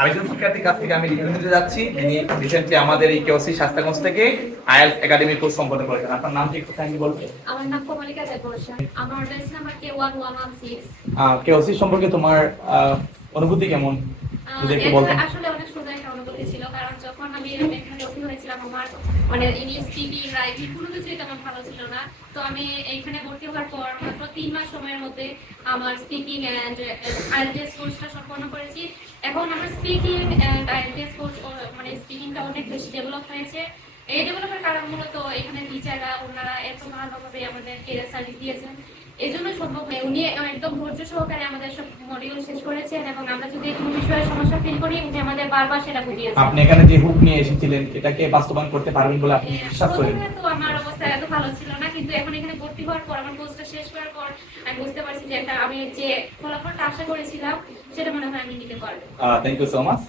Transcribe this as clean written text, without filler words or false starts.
আরেকজন শিক্ষার্থীর কাছ থেকে আমি রিভিউ নিতে যাচ্ছি, যিনি রিসেন্টলি আমাদের এই কেওসি শাস্তাগঞ্জ থেকে আইএলটিএস একাডেমি কোর্স সম্পন্ন করেছেন। আপনার নাম কি একটু কাইন্ডলি বলবেন? আমার নাম কোমলিকা দেববর্ষা। আমার অর্ডার নাম্বার K1116। কেওসি সম্পর্কে তোমার অনুভূতি কেমন যদি একটু বলতেন? আসলে অনেক সুন্দর একটা অনুভূতি ছিল, কারণ যখন আমি এখানে ভর্তি হয়েছিলাম আমার ইংলিশ স্পিকিং রাইটিং কোনো কিছুই তেমন ভালো ছিল না। তো আমি এইখানে ভর্তি হওয়ার পর মাত্র 3 মাস সময়ের মধ্যে আমার স্পিকিং এন্ড আইএলটিএস কোর্সটা সম্পন্ন করেছি। এখন আমার স্পিকিং এন্ড আইএলটিএস কোর্স স্পিকিংটা অনেক বেশি ডেভেলপ হয়েছে। এই ডেভেলপের কারণ মূলত এখানে টিচাররা ওনারা এত ভালোভাবে আমাদেরকে সার্ভিস দিয়েছেন, এই জন্য সম্ভব হয়। উনি একদম ধৈর্য সহকারে আমাদের সব মডিউল শেষ করেছেন এবং আমরা যদি কোনো বিষয়ে সমস্যা ফিল করি উনি আমাদের বারবার সেটা বুঝিয়েছেন। আপনি এখানে যে হুক নিয়ে এসেছিলেন এটাকে বাস্তবায়ন করতে পারবেন বলে আপনি বিশ্বাস করেন? প্রথমে তো আমার অবস্থা এত ভালো ছিল না, কিন্তু এখন এখানে ভর্তি হওয়ার পর আমার কোর্সটা শেষ করার পর আমি বুঝতে পারছি যে আমি যে ফলাফলটা আশা করেছিলাম সেটা মনে হয় আমি নিতে পারবো। Thank you so much.